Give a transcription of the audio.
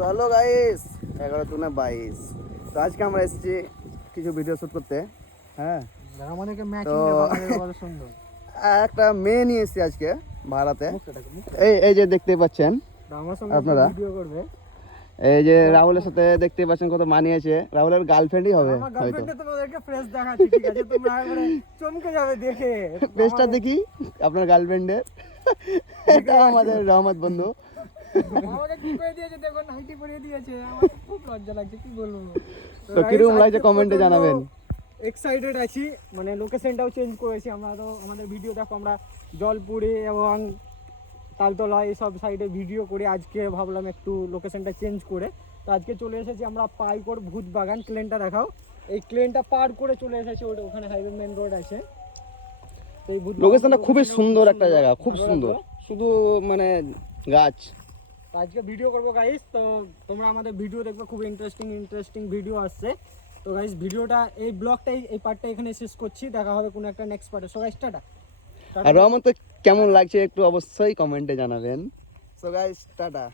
তো hello guys, 11-22। তো আজকে আমরা এসেছি কিছু ভিডিও শুট করতে। হ্যাঁ, আমাদেরকে তো ম্যাচিং বড় সুন্দর একটা মেয়ে নিয়ে এসেছি আজকে ভাড়াতে। এই যে দেখতে পাচ্ছেন আমার সঙ্গে আপনারা, ভিডিও করবে। এই যে রাহুলের সাথে দেখতে পাচ্ছেন কত মানিয়েছে। রাহুলের গার্লফ্রেন্ডই হবে আমার হয়তো। গার্লফ্রেন্ডে তোমাদেরকে ফ্রেশ দেখাচ্ছি, ঠিক আছে? তোমরা একবারে চমকে যাবে দেখে। ফেসটা দেখি আপনার গার্লফ্রেন্ডের। এটা আমাদের রহমত বন্ধু। আমাকে কি করে দিয়েছে দেখো, নাইটি পরিয়ে দিয়েছে। আমার তো খুব লজ্জা লাগছে, কি বলবো। তো কিরকম লাগছে কমেন্টে জানাবেন। এক্সাইটেড আছি, মানে লোকেশনটাও চেঞ্জ করেছি আমরা। তো আমাদের ভিডিও দেখো, আমরা জলপুরে এবং তালতলা এইসব সাইডে ভিডিও করে আজকে ভাবলাম একটু লোকেশনটা চেঞ্জ করে। তো আজকে চলে এসেছি আমরা পাইকর ভূত বাগান। ক্লেনটা দেখাও। এই ক্লেনটা পার করে চলে এসেছি, ওখানে হাইওয়ে মেন রোড আছে। তো এই ভূত লোকেশনটা খুবই সুন্দর একটা জায়গা, খুব সুন্দর, শুধু মানে গাছ। তো আজকে ভিডিও করবো গাইস, তো তোমরা আমাদের ভিডিও দেখবে, খুব ইন্টারেস্টিং ভিডিও আসছে। তো গাইস ভিডিওটা, এই ব্লগটা, এই পার্টটা এখানে শেষ করছি। দেখা হবে কোনো একটা নেক্সট পার্টে। So guys tata. আর রহমত কেমন লাগছে একটু অবশ্যই কমেন্টে জানাবেন। So guys tata.